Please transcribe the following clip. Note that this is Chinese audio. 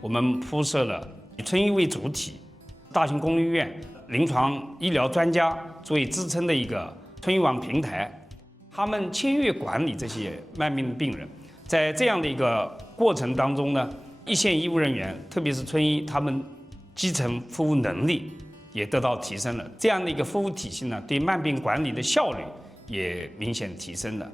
我们铺设了以村医为主体、大型公立医院临床医疗专家作为支撑的一个村医网平台。他们签约管理这些慢病病人，在这样的一个过程当中呢，一线医务人员，特别是村医，他们基层服务能力也得到提升了。这样的一个服务体系呢，对慢病管理的效率也明显提升了。